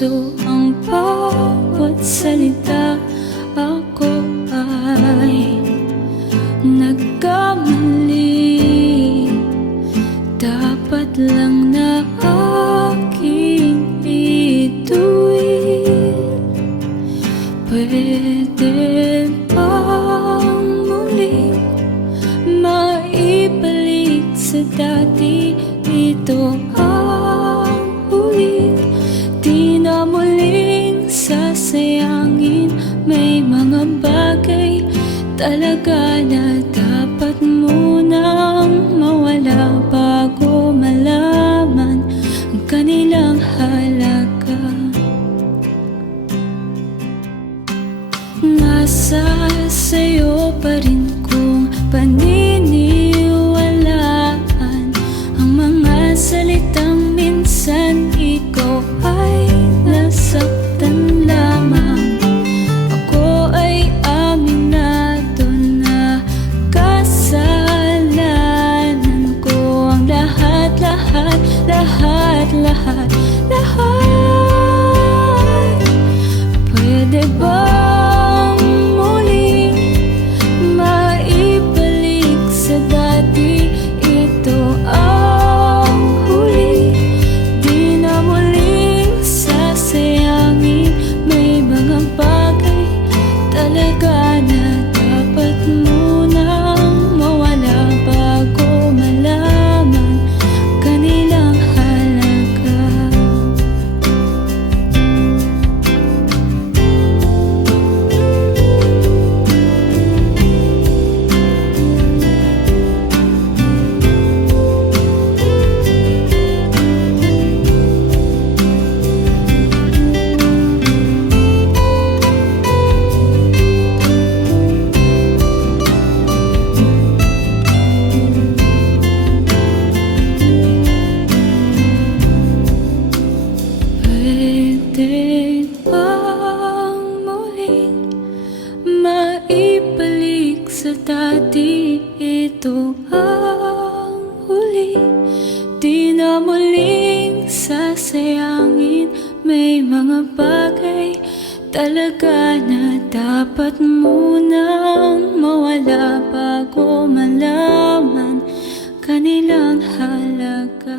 puso ang bawat salita Ako ay nagkamali. Dapat lang na aking ituwid Pwede bang muling maibalik sa dati? Ito talaga na dapat munang mawala Bago malaman ang kanilang halaga. Nasa sa'yo pa rin kung paniniwalaan sa dati Ito ang huli. Di na muling sasayangin. May mga bagay talaga na dapat munang mawala Bago malaman kanilang halaga